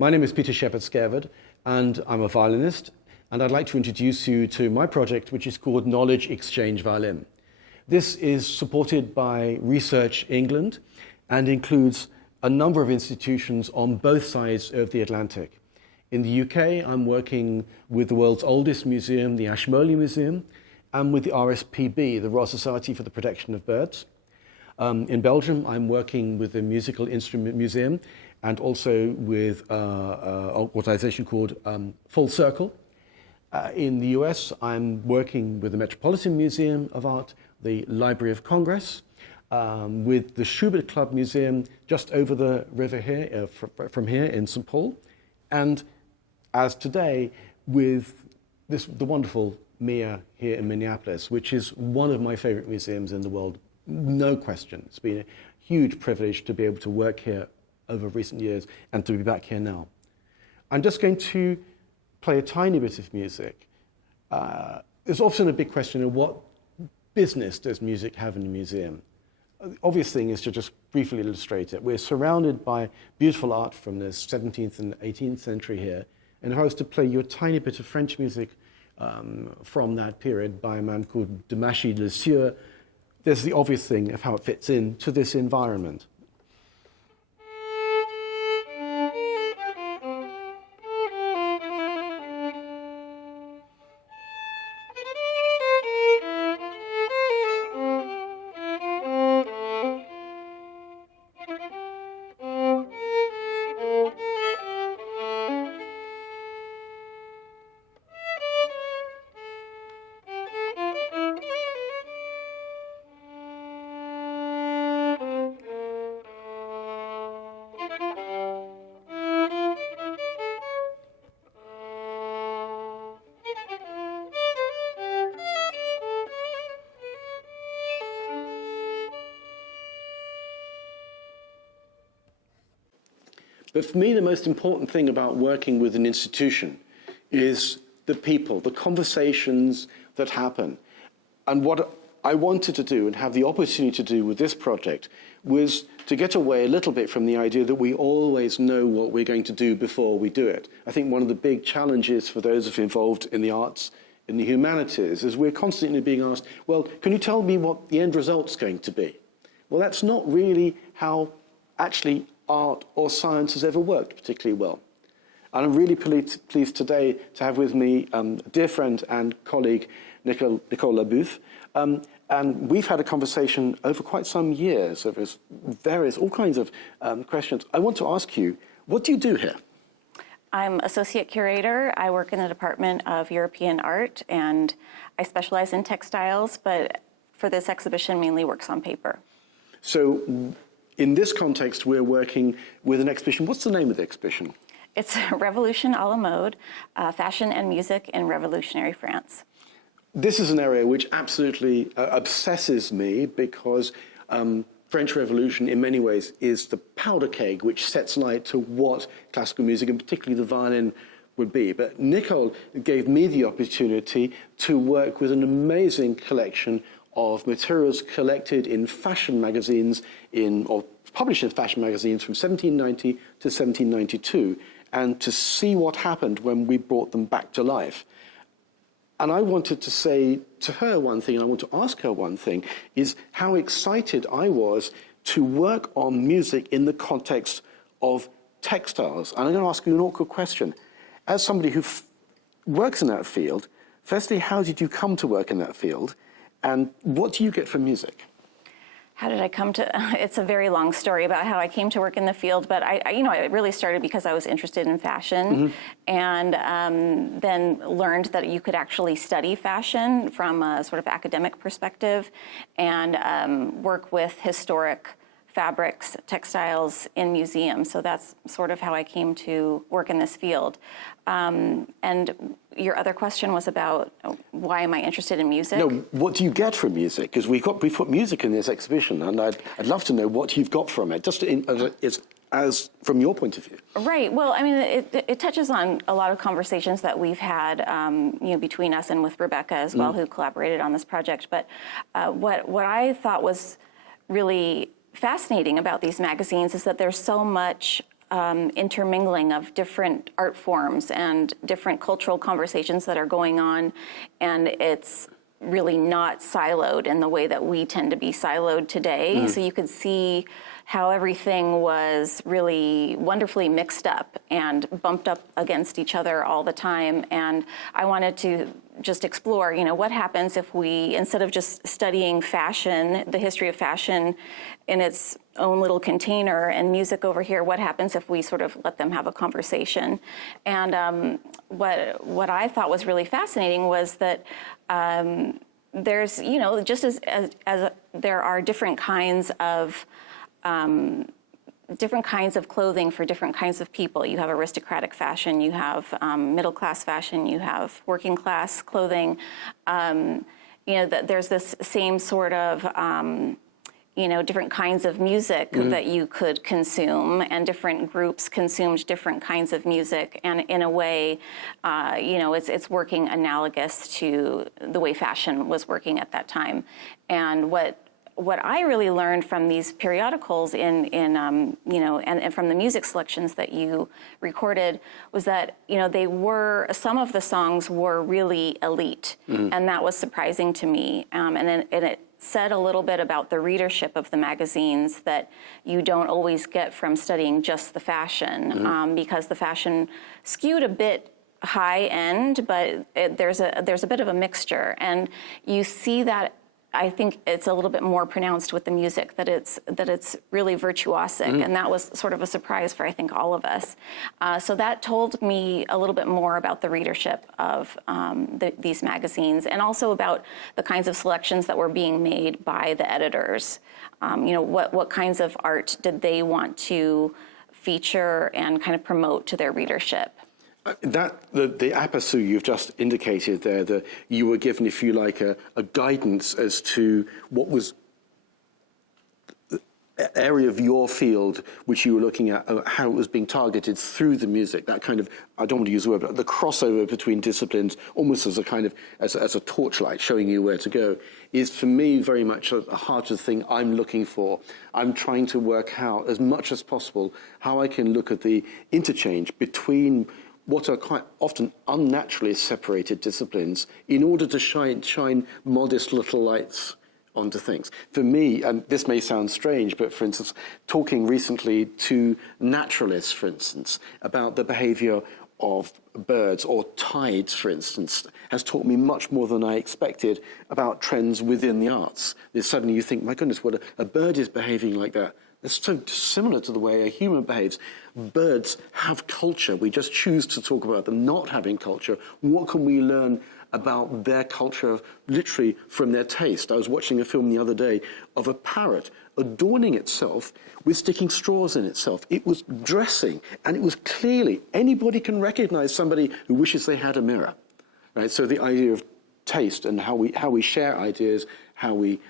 My name is Sheppard Skærved, and I'm a violinist, and I'd like to introduce you to my project, which is called Knowledge Exchange Violin. This is supported by Research England and includes a number of institutions on both sides of the Atlantic. In the UK, I'm working with the world's oldest museum, the Ashmolean Museum, and with the RSPB, the Royal Society for the Protection of Birds. In Belgium, I'm working with the Musical Instrument Museum and also with an organization called Full Circle. In the US, I'm working with the Metropolitan Museum of Art, the Library of Congress, with the Schubert Club Museum just over the river here, from here in St. Paul, and as today, with the wonderful MIA here in Minneapolis, which is one of my favorite museums in the world, no question. It's been a huge privilege to be able to work here over recent years and to be back here now. I'm just going to play a tiny bit of music. There's often a big question of what business does music have in a museum? The obvious thing is to just briefly illustrate it. We're surrounded by beautiful art from the 17th and 18th century here, and if I was to play you a tiny bit of French music from that period by a man called Demachy Le Sieur, there's the obvious thing of how it fits into this environment. But for me, the most important thing about working with an institution is the people, the conversations that happen. And what I wanted to do and have the opportunity to do with this project was to get away a little bit from the idea that we always know what we're going to do before we do it. I think one of the big challenges for those of us involved in the arts, in the humanities, is we're constantly being asked, well, can you tell me what the end result's going to be? Well, that's not really how actually art or science has ever worked particularly well. And I'm really pleased today to have with me a dear friend and colleague, Nicole LaBouff. And we've had a conversation over quite some years over all kinds of questions. I want to ask you, what do you do here? I'm associate curator. I work in the Department of European Art, and I specialize in textiles, but for this exhibition mainly works on paper. So in this context, we're working with an exhibition. What's the name of the exhibition? It's Revolution à la mode, fashion and music in revolutionary France. This is an area which absolutely obsesses me because French Revolution, in many ways, is the powder keg which sets light to what classical music, and particularly the violin, would be. But Nicole gave me the opportunity to work with an amazing collection of materials collected in fashion magazines, or published in fashion magazines from 1790 to 1792, and to see what happened when we brought them back to life. And I wanted to say to her one thing, and I want to ask her one thing, is how excited I was to work on music in the context of textiles. And I'm going to ask you an awkward question. As somebody who works in that field, firstly, how did you come to work in that field? And what do you get from music? How did I come to, it's a very long story about how I came to work in the field, but it really started because I was interested in fashion, and then learned that you could actually study fashion from a sort of academic perspective and work with historic fabrics, textiles in museums. So that's sort of how I came to work in this field. And your other question was about why am I interested in music? No, what do you get from music? Because we put music in this exhibition, and I'd love to know what you've got from it, just as from your point of view. Right. Well, I mean, it touches on a lot of conversations that we've had, between us and with Rebecca as well, who collaborated on this project. But what I thought was really fascinating about these magazines is that there's so much intermingling of different art forms and different cultural conversations that are going on, and it's really not siloed in the way that we tend to be siloed today. So you could see how everything was really wonderfully mixed up and bumped up against each other all the time. And I wanted to just explore, what happens if we, instead of just studying fashion, the history of fashion in its own little container, and music over here, what happens if we sort of let them have a conversation? And what I thought was really fascinating was that there's, just as there are different kinds of clothing for different kinds of people. You have aristocratic fashion, you have middle-class fashion, you have working-class clothing. There's this same sort of, different kinds of music that you could consume, and different groups consumed different kinds of music. And in a way, it's working analogous to the way fashion was working at that time. And what I really learned from these periodicals and from the music selections that you recorded was that, some of the songs were really elite, and that was surprising to me. And it said a little bit about the readership of the magazines that you don't always get from studying just the fashion, because the fashion skewed a bit high end, but there's a bit of a mixture, and you see that. I think it's a little bit more pronounced with the music, that it's really virtuosic, and that was sort of a surprise for, I think, all of us. So that told me a little bit more about the readership of these magazines, and also about the kinds of selections that were being made by the editors. What kinds of art did they want to feature and kind of promote to their readership? The aperçu you've just indicated there, that you were given, if you like, a guidance as to what was the area of your field which you were looking at, how it was being targeted through the music, that kind of, I don't want to use the word, but the crossover between disciplines, almost as a kind of, as a torchlight showing you where to go, is for me very much at the heart of the thing I'm looking for. I'm trying to work out as much as possible how I can look at the interchange between what are quite often unnaturally separated disciplines in order to shine modest little lights onto things. For me, and this may sound strange, but for instance, talking recently to naturalists, for instance, about the behavior of birds or tides, for instance, has taught me much more than I expected about trends within the arts. Suddenly you think, my goodness, what a bird is behaving like that. It's so similar to the way a human behaves. Birds have culture. We just choose to talk about them not having culture. What can we learn about their culture, literally from their taste? I was watching a film the other day of a parrot adorning itself with sticking straws in itself. It was dressing, and it was clearly, anybody can recognize somebody who wishes they had a mirror, right? So the idea of taste and how we share ideas, how we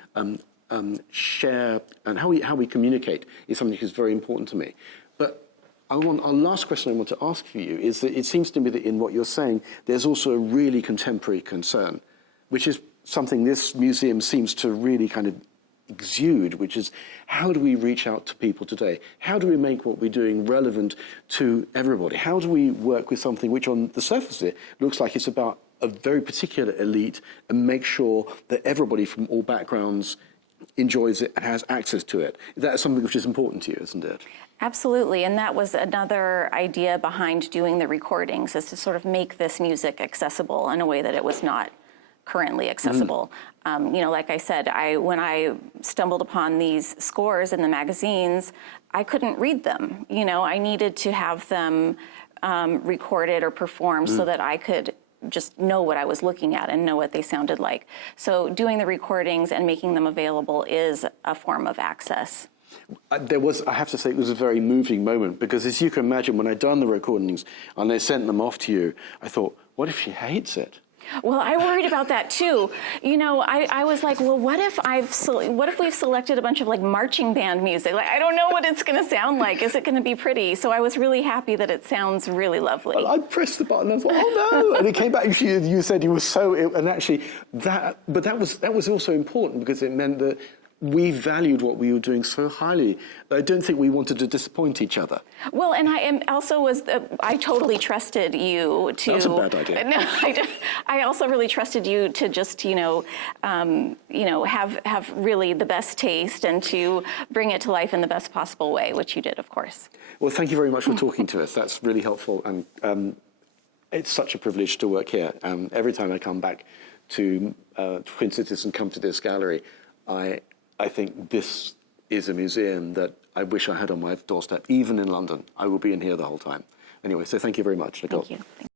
share, and how we communicate is something that is very important to me. But our last question I want to ask for you is that it seems to me that in what you're saying, there's also a really contemporary concern, which is something this museum seems to really kind of exude, which is how do we reach out to people today? How do we make what we're doing relevant to everybody? How do we work with something which on the surface of it looks like it's about a very particular elite, and make sure that everybody from all backgrounds enjoys it and has access to it? That's something which is important to you, isn't it? Absolutely, and that was another idea behind doing the recordings, is to sort of make this music accessible in a way that it was not currently accessible. Like I said, when I stumbled upon these scores in the magazines, I couldn't read them. I needed to have them recorded or performed so that I could just know what I was looking at and know what they sounded like. So doing the recordings and making them available is a form of access. I have to say, it was a very moving moment, because as you can imagine, when I'd done the recordings and they sent them off to you, I thought, what if she hates it? Well, I worried about that too. I was like, well, what if we've selected a bunch of like marching band music? Like, I don't know what it's going to sound like. Is it going to be pretty? So I was really happy that it sounds really lovely. Well, I pressed the button and I thought, oh no! And it came back. You said you were so, and actually that was also important, because it meant that we valued what we were doing so highly. I don't think we wanted to disappoint each other. Well, and I totally trusted you to. That's a bad idea. No, I also really trusted you to just, have really the best taste and to bring it to life in the best possible way, which you did, of course. Well, thank you very much for talking to us. That's really helpful, and it's such a privilege to work here. Every time I come back to Twin Cities and come to this gallery, I think this is a museum that I wish I had on my doorstep, even in London. I will be in here the whole time. Anyway, so thank you very much, Nicole. Thank you.